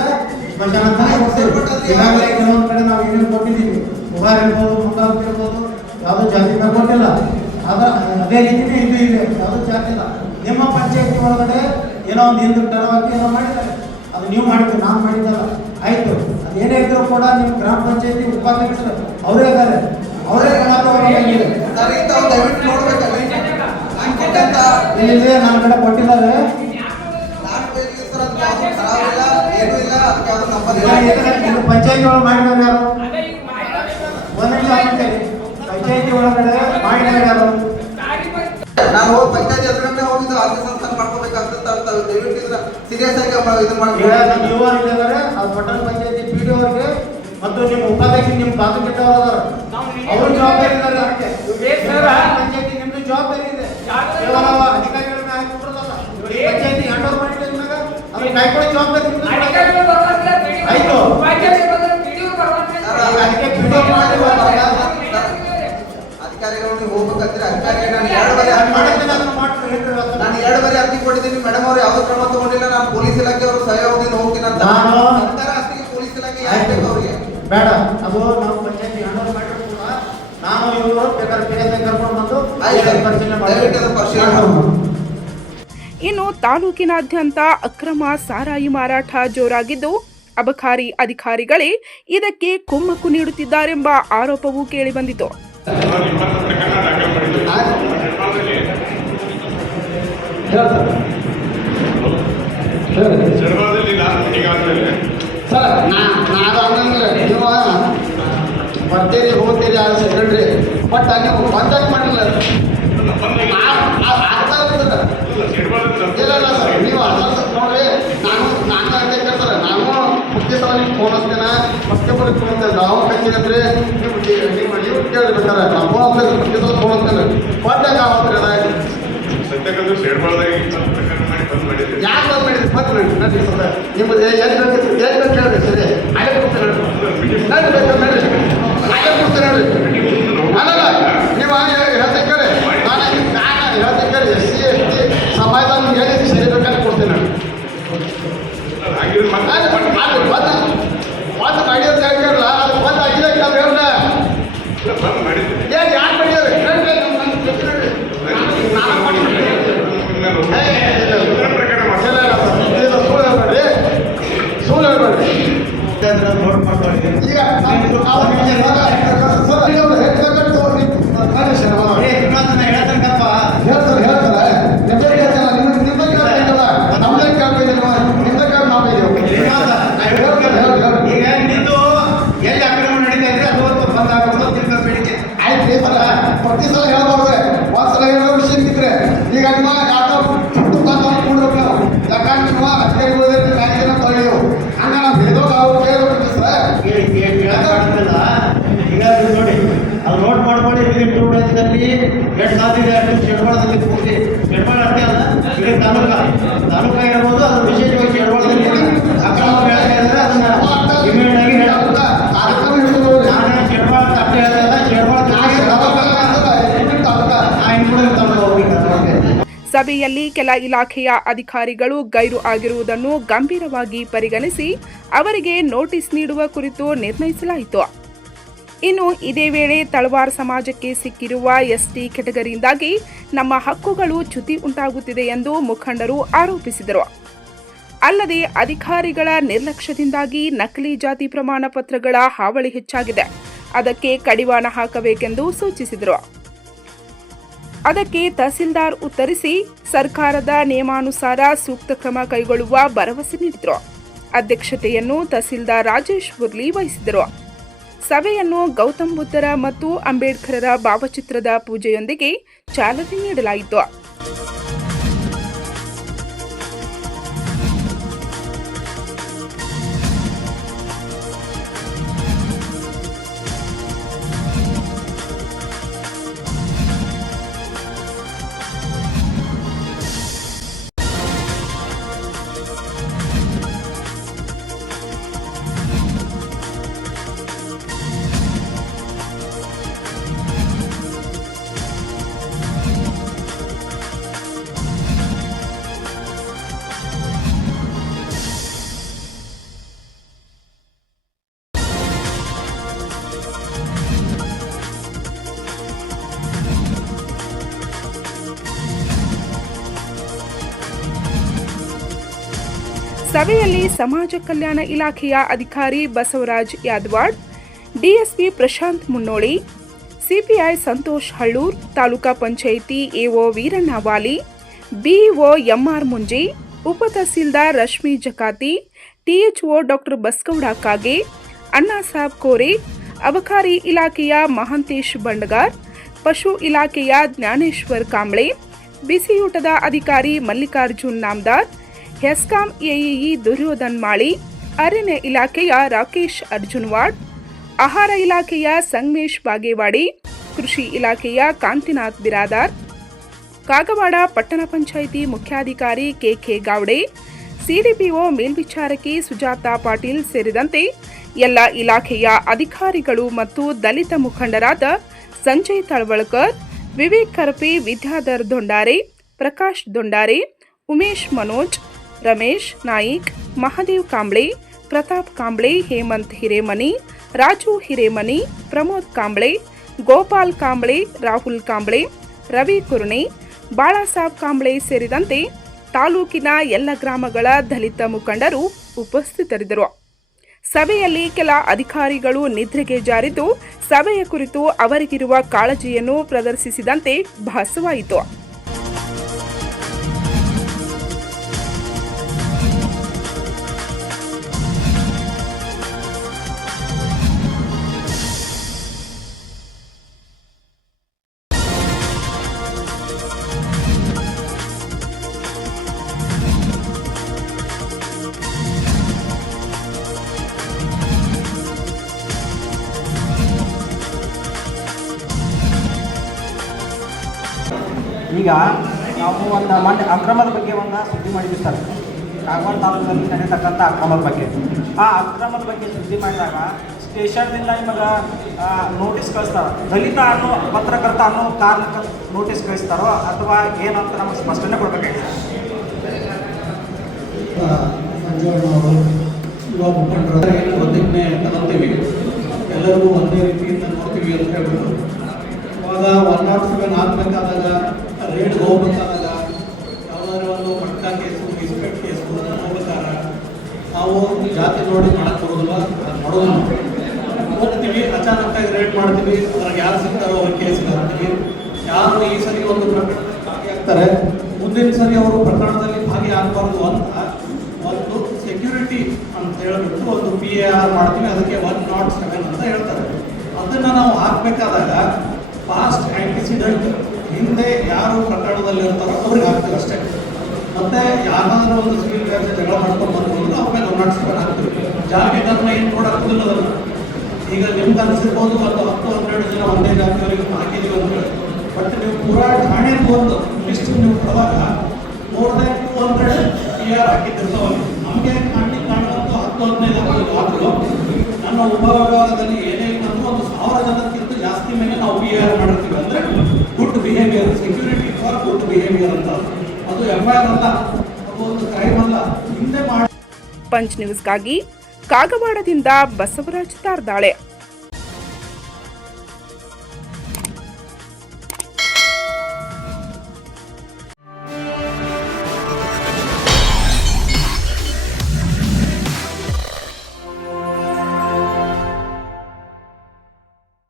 ಸ್ಮಶಾನ ಅಂತಾನೆ ಕೊಡ್ತೇವೆ. ಈಗಾಗಲೇ ಕೆಲವೊಂದು ಕಡೆ ನಾವು ಏನೇನು ಕೊಟ್ಟಿದ್ದೀವಿ, ಮುಗಾರ್ ಇರ್ಬೋದು, ಮುಖಾಂತರ ಇರ್ಬೋದು, ಯಾವುದೋ ಜಾತಿ ಮೇಲೆ ಕೊಟ್ಟಿಲ್ಲ. ಅದೇ ರೀತಿನೇ ಇದು ಇದೆ, ಯಾವುದೋ ಜಾತಿ ಇಲ್ಲ. ನಿಮ್ಮ ಪಂಚಾಯತಿ ಒಳಗಡೆ ಏನೋ ಒಂದು ಹಿಂದೂ ಟರವಾಗಿ ಏನೋ ಮಾಡಿದ್ದಾರೆ, ಅದು ನೀವು ಮಾಡಿದ್ದು, ನಾನು ಮಾಡಿದ್ದಲ್ಲ. ಆಯ್ತು, ಅದೇನೇ ಇದ್ರು ಕೂಡ ನಿಮ್ಮ ಗ್ರಾಮ ಪಂಚಾಯತಿ ಉಪಾಧ್ಯಕ್ಷರು ಅವರೇ ಇದ್ದಾರೆ, ಅವರೇ ಸರ್ ಇಂತ ದಯವಿಟ್ಟು ನೋಡ್ಬೇಕಲ್ಲ. ನಾನು ಕೊಟ್ಟಂತ ಏನಿದೆ ನನ್ನ ಕಡೆ ಕೊಟ್ಟಿದ್ದಾರೆ. ನಾನು ಬೇಕಿದೆ ಸರ್, ಅದು ಯಾವುದು ಖರಾಬ್ ಇಲ್ಲ, ಏನೂ ಇಲ್ಲ, ಅದಕ್ಕೆ ಯಾವುದು ನಂಬರ್ ಇಲ್ಲ. ಪಂಚಾಯತಿ ಒಳಗೆ ಮಾಡಿದವರು ಯಾರು? ಪಂಚಾಯತಿ ಒಳಗಡೆ ಮಾಡಿದವರು ಯಾರು? ನಾವು ಪಂಚಾಯತಿ ಹತ್ರನೇ ಹೋಗಿದ್ದು ಆರ್ಥಿಕ ಸಂಸ್ಥಾನ ಮಾಡ್ಕೋಬೇಕಾಗ್ತದೆ. ದಯವಿಟ್ಟು ಇದನ್ನ ಸೀರಿಯಸ್ ಆಗಿ ಇದು ಮಾಡಿ. ನಮ್ಮ ಯುವ ಇದ್ದಾರೆ, ಆ ಪಟ್ಟಣ ಪಂಚಾಯತಿ ಪಿ ಡಿ ಅವರಿಗೆ ಮತ್ತು ನಿಮ್ಮ ಉಪಾಧ್ಯಕ್ಷ ನಿಮ್ಮ ಬಾಜು ಕೆಟ್ಟವರು ಅವ್ರ ಜವಾಬ್ದಾರಿ ಇದ್ದಾರೆ. ಪಂಚಾಯತಿ ನಿಮ್ದು ಜವಾಬ್ದಾರಿ ಇದೆ, ಕೇವಲ ಅಧಿಕಾರಿಗಳನ್ನ ಹಾಕಿಬಿಡೋದಲ್ಲ. ಪಂಚಾಯತಿ ಹ್ಯಾಂಡ್ ಓವರ್ ಮಾಡಿದ್ರೆ ನಿಮಗೆ ಅದನ್ನ ಕಾಯ್ಕೊಳ್ಳೋ ಜವಾಬ್ದಾರಿ ನಿಮ್ದು. ಆಯ್ತು, ಅದಕ್ಕೆ ಪಿ ಡಿ ಅಧಿಕಾರಿಗಳು ಹೋಗ್ಬೇಕಂದ್ರೆ ಅಧಿಕಾರಿಗೆ ನಾನು 2 ಬಾರಿ ಅರ್ಜಿ ಕೊಟ್ಟಿದ್ದೀನಿ. ಮೇಡಮ್ ಅವರು ಯಾವುದೇ ಕ್ರಮ ತಗೊಂಡಿಲ್ಲ. ನಾನು ಪೊಲೀಸ್ ಇಲಾಖೆ ಅವರು ಸಹಯೋಗದಿಂದ ಹೋಗ್ತೀನಿ ಅಂತ. ಸರ್ಕಾರ ಅಷ್ಟಿಗೆ ಪೊಲೀಸ್ ಇಲಾಖೆ ಯಾಕೆ ಬೇಕು ಅವರಿಗೆ? ಬೇಡ, ಅದು ನಾವು ಪಂಚಾಯತಿ ಹ್ಯಾಂಡ್ ಓವರ್ ಮಾಡಿದ್ರು ಕೂಡ ನಾನು ಇವರು ಬೇಕಾದ್ರೆ PSI ಕರ್ಕೊಂಡು ಬಂದು ಆಯ್ತು ಸರ್. ಪರಿಶೀಲನೆ ದಯವಿಟ್ಟು ಅದನ್ನ ಪರಿಶೀಲನೆ ಮಾಡಿ. ಇನ್ನು ತಾಲೂಕಿನಾದ್ಯಂತ ಅಕ್ರಮ ಸಾರಾಯಿ ಮಾರಾಟ ಜೋರಾಗಿದ್ದು ಅಬಕಾರಿ ಅಧಿಕಾರಿಗಳೇ ಇದಕ್ಕೆ ಕುಮ್ಮಕ್ಕು ನೀಡುತ್ತಿದ್ದಾರೆಂಬ ಆರೋಪವೂ ಕೇಳಿಬಂದಿತು. ಸರ್ ನಾನು ಹಂಗಂದ್ರೆ ನೀವು ಬರ್ತೀರಿ ಹೋಗ್ತೀರಿ ಅದು ಸೆಕ್ರೆಟ್ರಿ ಬಟ್ ನೀವು ಕಾಂಟ್ಯಾಕ್ಟ್ ಮಾಡಿಲ್ಲ ಆಗ್ತಾ ಇರ್ತದೆ ಇಲ್ಲ ಸರ್ ನೀವು ಅದ ನೋಡ್ರಿ ನಾನು ಹೇಳ್ತೇನೆ ಸರ್ ನಾನು ಮುಖ್ಯ ಸಲ ನಿಮ್ಗೆ ಫೋನ್ ಹಚ್ತೇನೆ ಮತ್ತೆ ಬರೀ ಫೋನ್ ಹಚ್ತೇನೆ ನಾವು ಕಚ್ಚಿದ್ರೆ ನೀವು ಕೇಳ್ಬೇಕಾರೆ ನಾವು ಫೋನ್ ಹಚ್ತೇನೆ ಮುಖ್ಯ ಸಲ ಫೋನ್ ಹಚ್ತೇನೆ ಕಾಂಟ್ಯಾಕ್ಟ್ ಆಗೋದ್ರಿ ಅದ ಯಾಕೆ ಬಂದು ಮಾಡಿದ್ರಿ ಬಂದು ನಡ್ರಿ ಸರ್ ನಿಮ್ಮದು ಏನು ಬೇಕು ಹೇಳ್ರಿ ಸರಿ ಅಲ್ಲೇ ಕೊಡ್ತೇನೆ ನಡ್ರಿ ಬೇಕು ನಡ್ರಿ ಅಲ್ಲೇ ಕೊಡ್ತೇನೆ ನೋಡ್ರಿ ಅಲ್ಲಲ್ಲ ನೀವು ಹೇಳ್ತೇನೆ ಕೇಳಿ ನಾನು ಹೇಳ್ತೇನೆ ಕೇಳಿ SC ST ಸಮಾಜದಾಗ ನಿಮ್ಗೆ ಹೇಳಿದ್ದು ಸರಿ ಬೇಕಾದ್ರೆ ಕೊಡ್ತೇನೆ ಒಂದು ಮಾಡಿ ಅಂತ ಹೇಳ್ತಾರಲ್ಲ ಅದು ಒಂದು ಆಗಿದೆ ನಾವು ಹೇಳ್ದೆ ಏನು ಯಾಕೆ ಮಾಡಿದ್ರೆ ಹೇಳ್ರಿ ನಾನು ಮಾಡಿಬಿಟ್ಟೆ ಸುಳ್ಳು ಹೇಳ್ಬೇಡ್ರಿ ಈಗ ಹೇಳ್ತಾರೆ ನಮ್ದೇ ಕೇಳ್ಬೇಕಿಲ್ಲ ನಿಮ್ದೇ ಕೇಳಿ ನಾವು ಈಗ ನಿಂದು ಎಲ್ಲಿ ಅಕ್ರಮ ನಡೀತಾ ಇದ್ರೆ ಅದು ಬಂದಾಗಬಹುದು ತಿರ್ಗ ಬೇಡಿಕೆ ಆಯ್ತು ಈ ಸಲ ಪ್ರತಿ ಸಲ ಹೇಳ್ಬಾರ್ದು ಒಂದ್ಸಲ ಹೇಳೋ ವಿಷಯ ಇದ್ರೆ ಈಗ ನಿಮ್ಮ ಯಾಕೋ ಕೂಡ್ಬೇಕು ನಾವು ಯಾಕಂದ್ರೆ ನಿಮ್ಮ ಅಧಿಕಾರಿಗಳು ಬ್ಯಾಂಕಿನ ತೊಳೆಯವು ಹಂಗ ನಾವು ಭೇದೋ ನಾವು ಕೇಳ್ಬೇಕು ಸರ್ ಈಗ ನೋಡಿ ಅದು ನೋಟ್ ಮಾಡ್ಕೊಳ್ಳಿ ವಿದಿನ್ 2 ಡೇಸ್ನಲ್ಲಿ ಎಷ್ಟು ಸಾಧ್ಯ ಅಷ್ಟು ಶೆಡ್ವಾಳದಲ್ಲಿ ಪೂರ್ತಿ ಶೆಡ್ವಾಳ ಅಷ್ಟೇ ಅಲ್ಲ ಇಡೀ ತಾಲೂಕ ಇರ್ಬೋದು ಅದು ವಿಶೇಷವಾಗಿ ಶೆಡ್ವಾಳದಲ್ಲಿ ಅಕ್ರಮ ಹೇಳ್ತಾ ಇದ್ದಾರೆ ಅದನ್ನ ಇಮಿಡಿಯೇಟ್ ಆಗಿ ಹೇಳಬೇಕು. ಕಾರ್ಯಕ್ರಮ ಹಿಡಿದು ನಾನು ಶೆಡ್ವಾಳ ಅಷ್ಟೇ ಹೇಳ್ತಾ ಶೆಡ್ವಾಳ ಸಭೆಯಲ್ಲಿ ಕೆಲ ಇಲಾಖೆಯ ಅಧಿಕಾರಿಗಳು ಗೈರು ಆಗಿರುವುದನ್ನು ಗಂಭೀರವಾಗಿ ಪರಿಗಣಿಸಿ ಅವರಿಗೆ ನೋಟಿಸ್ ನೀಡುವ ಕುರಿತು ನಿರ್ಣಯಿಸಲಾಯಿತು. ಇನ್ನು ಇದೇ ವೇಳೆ ತಳವಾರ್ ಸಮಾಜಕ್ಕೆ ಸಿಕ್ಕಿರುವ ST ಕೆಟಗರಿಯಿಂದಾಗಿ ನಮ್ಮ ಹಕ್ಕುಗಳು ಚ್ಯುತಿ ಉಂಟಾಗುತ್ತಿದೆ ಎಂದು ಮುಖಂಡರು ಆರೋಪಿಸಿದರು. ಅಲ್ಲದೆ ಅಧಿಕಾರಿಗಳ ನಿರ್ಲಕ್ಷ್ಯದಿಂದಾಗಿ ನಕಲಿ ಜಾತಿ ಪ್ರಮಾಣ ಪತ್ರಗಳ ಹಾವಳಿ ಹೆಚ್ಚಾಗಿದೆ, ಅದಕ್ಕೆ ಕಡಿವಾಣ ಹಾಕಬೇಕೆಂದು ಸೂಚಿಸಿದರು. ಅದಕ್ಕೆ ತಹಸೀಲ್ದಾರ್ ಉತ್ತರಿಸಿ ಸರ್ಕಾರದ ನಿಯಮಾನುಸಾರ ಸೂಕ್ತ ಕ್ರಮ ಕೈಗೊಳ್ಳುವ ಭರವಸೆ ನೀಡಿದರು. ಅಧ್ಯಕ್ಷತೆಯನ್ನು ತಹಸೀಲ್ದಾರ್ ರಾಜೇಶ್ ಮುರ್ಲಿ ವಹಿಸಿದರು. ಸಭೆಯನ್ನು ಗೌತಮ್ ಬುದ್ಧರ ಮತ್ತು ಅಂಬೇಡ್ಕರರ ಭಾವಚಿತ್ರದ ಪೂಜೆಯೊಂದಿಗೆ ಚಾಲನೆ ನೀಡಲಾಯಿತು. ಸಭೆಯಲ್ಲಿ ಸಮಾಜ ಕಲ್ಯಾಣ ಇಲಾಖೆಯ ಅಧಿಕಾರಿ Basavaraj Yadavad, DSP Prashant Munnoli, CPI Santosh Hallur, taluka panchayat AO Veeranna Wali, BEO MR Munji, ಉಪ ತಹಸೀಲ್ದಾರ್ ರಶ್ಮಿ ಜಕಾತಿ, ಟಿಎಚ್ಒ ಡಾಕ್ಟರ್ ಬಸ್ಗೌಡ ಕಾಗೆ, ಅಣ್ಣಾಸಾಬ್ ಕೋರೆ, ಅಬಕಾರಿ ಇಲಾಖೆಯ ಮಹಾಂತೇಶ್ ಬಂಡಗಾರ್, ಪಶು ಇಲಾಖೆಯ ಜ್ಞಾನೇಶ್ವರ್ ಕಾಂಬ್ಳೆ, ಬಿಸಿಯೂಟದ ಅಧಿಕಾರಿ ಮಲ್ಲಿಕಾರ್ಜುನ್ ನಾಮದಾರ್, ಹೆಸ್ಕಾಂ ಎಇಇ ದುರ್ಯೋಧನ್ ಮಾಳಿ, ಅರಣ್ಯ ಇಲಾಖೆಯ ರಾಕೇಶ್ ಅರ್ಜುನ್ವಾಡ್, ಆಹಾರ ಇಲಾಖೆಯ ಸಂಗಮೇಶ್ ಬಾಗೇವಾಡಿ, ಕೃಷಿ ಇಲಾಖೆಯ ಕಾಂತಿನಾಥ್ ಬಿರಾದಾರ್, ಕಾಗವಾಡ ಪಟ್ಟಣ ಪಂಚಾಯಿತಿ ಮುಖ್ಯಾಧಿಕಾರಿ ಕೆಕೆ ಗಾವಡೆ, ಸಿಡಿಪಿಒ ಮೇಲ್ವಿಚಾರಕಿ ಸುಜಾತಾ ಪಾಟೀಲ್ ಸೇರಿದಂತೆ ಎಲ್ಲ ಇಲಾಖೆಯ ಅಧಿಕಾರಿಗಳು ಮತ್ತು ದಲಿತ ಮುಖಂಡರಾದ ಸಂಜಯ್ ತಳವಳ್ಕರ್, ವಿವೇಕ್ ಕರಪೆ, ವಿದ್ಯಾಧರ್ ದೊಂಡಾರೆ, ಪ್ರಕಾಶ್ ದೊಂಡಾರೆ, ಉಮೇಶ್ ಮನೋಜ್, ರಮೇಶ್ ನಾಯಿಕ್, ಮಹಾದೇವ್ ಕಾಂಬ್ಳೆ, ಪ್ರತಾಪ್ ಕಾಂಬ್ಳೆ, ಹೇಮಂತ್ ಹಿರೇಮನಿ, ರಾಜು ಹಿರೇಮನಿ, ಪ್ರಮೋದ್ ಕಾಂಬ್ಳೆ, ಗೋಪಾಲ್ ಕಾಂಬ್ಳೆ, ರಾಹುಲ್ ಕಾಂಬ್ಳೆ, ರವಿ ಕುರ್ಣಿ, ಬಾಳಾಸಾಬ್ ಕಾಂಬ್ಳೆ ಸೇರಿದಂತೆ ತಾಲೂಕಿನ ಎಲ್ಲ ಗ್ರಾಮಗಳ ದಲಿತ ಮುಖಂಡರು ಉಪಸ್ಥಿತರಿದ್ದರು. ಸಭೆಯಲ್ಲಿ ಕೆಲ ಅಧಿಕಾರಿಗಳು ನಿದ್ರೆಗೆ ಜಾರಿದ್ದು ಸಭೆಯ ಕುರಿತು ಅವರಿಗಿರುವ ಕಾಳಜಿಯನ್ನು ಪ್ರದರ್ಶಿಸಿದಂತೆ ಭಾಸವಾಯಿತು. ಈಗ ನಾವು ಒಂದು ಮೊನ್ನೆ ಅಕ್ರಮದ ಬಗ್ಗೆ ಒಂದು ಸುದ್ದಿ ಮಾಡಿದ್ವಿ ಸರ್. ಕಾಗವಾಡ ತಾಲೂಕಿನಲ್ಲಿ ನಡೀತಕ್ಕಂಥ ಅಕ್ರಮದ ಬಗ್ಗೆ. ಆ ಅಕ್ರಮದ ಬಗ್ಗೆ ಸುದ್ದಿ ಮಾಡಿದಾಗ ಸ್ಟೇಷನ್ನಿಂದ ನಿಮಗೆ ನೋಟಿಸ್ ಕಳಿಸ್ತಾರೆ. ದಲಿತ ಅನ್ನೋ ಪತ್ರಕರ್ತ ಅನ್ನೋ ಕಾರಣಕ್ಕೆ ನೋಟಿಸ್ ಕಳಿಸ್ತಾರೋ ಅಥವಾ ಏನಂತ ನಮಗೆ ಸ್ಪಷ್ಟನೆ ಕೊಡಬೇಕಾಗಿದೆ. ಯುವ ಮುಖಂಡರು ಪ್ರತಿಜ್ಞೆ ತಗೊಳ್ತೀವಿ, ಎಲ್ಲರಿಗೂ ಒಂದೇ ರೀತಿಯಿಂದ ನೋಡ್ತೀವಿ ಅಂತ ಹೇಳ್ಬಿಟ್ಟು ಇವಾಗ 107 ಆಗಬೇಕಾದಾಗ, ರೇಡ್ ಹೋಗ್ಬೇಕಾದಾಗ, ಯಾವುದಾದ್ರು ಒಂದು ಪಟ್ಟ ಕೇಸು, ಡಿಸ್ಪೆಕ್ಟ್ ಕೇಸು ಹೋಗ್ಬೇಕಾದ್ರೆ ನಾವು ಜಾತಿ ನೋಡಿ ಮಾಡಕ್ಕೆ ಬರೋದಿಲ್ಲ, ಅದು ಮಾಡೋದಿಲ್ಲ. ಹೋಗ್ತೀವಿ, ಅಚಾನಕ್ಕಾಗಿ ರೇಡ್ ಮಾಡ್ತೀವಿ, ಅದ್ರಾಗ ಯಾರು ಸಿಗ್ತಾರೋ ಅವ್ರ ಕೇಸಿಗೆ ಹಾಕ್ತೀವಿ. ಯಾರು ಈ ಸರಿ ಒಂದು ಪ್ರಕರಣದಲ್ಲಿ ಭಾಗಿಯಾಗ್ತಾರೆ, ಮುಂದಿನ ಸರಿ ಅವರು ಪ್ರಕರಣದಲ್ಲಿ ಭಾಗಿಯಾಗಬಾರ್ದು ಅಂತ ಒಂದು ಸೆಕ್ಯೂರಿಟಿ ಅಂತ ಹೇಳ್ಬಿಟ್ಟು ಒಂದು PAR ಮಾಡ್ತೀವಿ. ಅದಕ್ಕೆ 107 ಅಂತ ಹೇಳ್ತಾರೆ. ಅದನ್ನು ನಾವು ಹಾಕಬೇಕಾದಾಗ ಪಾಸ್ಟ್ ಆಂಟಿಸಿಡೆಂಟ್, ಹಿಂದೆ ಯಾರು ಪ್ರಕರಣದಲ್ಲಿ ಇರ್ತಾರೋ ಅವ್ರಿಗೆ ಹಾಕ್ತೀವಿ ಅಷ್ಟೇ. ಮತ್ತೆ ಯಾರಾದ್ರೂ ಒಂದು ಸಿವಿಲ್ ವ್ಯವಸ್ಥೆ ಜಗಳ ಮಾಡ್ಕೊಂಡು ಬಂದ್ರು ಆಮೇಲೆ 107 ಹಾಕ್ತೀವಿ. ಜಾತಿಧರ್ಮ ಏನು ನೋಡಾಕೋದಿಲ್ಲ ಅದನ್ನು. ಈಗ ನಿಮ್ಗೆ ಅನಿಸಿರ್ಬೋದು ಒಂದು 10-12 ಜನ ಒಂದೇ ಜಾತಿಯವರಿಗೆ ಹಾಕಿದೀವಿ ಅಂತ ಹೇಳಿ. ಬಟ್ ನೀವು ಪೂರಾ ಠಾಣೆಗೆ ಒಂದು ಲಿಸ್ಟ್ ನೀವು ಕೊಡುವಾಗ more than 200 PAR ಹಾಕಿದ್ದಿರ್ತಾವಲ್ಲ. ನಮಗೆ ಕಣ್ಣಿಗೆ ಕಾಣುವಂಥ 10-15 ಆದರೂ ನನ್ನ ಉಪವಿಭಾಗದಲ್ಲಿ ಏನೇ ಇಲ್ಲಂದ್ರೂ ಒಂದು 1000 ಜನಕ್ಕಿಂತ ಜಾಸ್ತಿ ಮೇಲೆ ನಾವು PAR ಮಾಡಿರ್ತೀವಿ. ಅಂದರೆ good behaviour, security for good behaviour ಅಂತ. ಅದು FIR ಅಲ್ಲ, ಅದು ಒಂದು ಕ್ರೈಮ್ ಅಲ್ಲ. ಹಿಂದೆ ಮಾಡಿ. ಪಂಚ್ ನ್ಯೂಸ್ಗಾಗಿ ಕಾಗವಾಡದಿಂದ ಬಸವರಾಜ್ ತಾರ್ದಾಳೆ.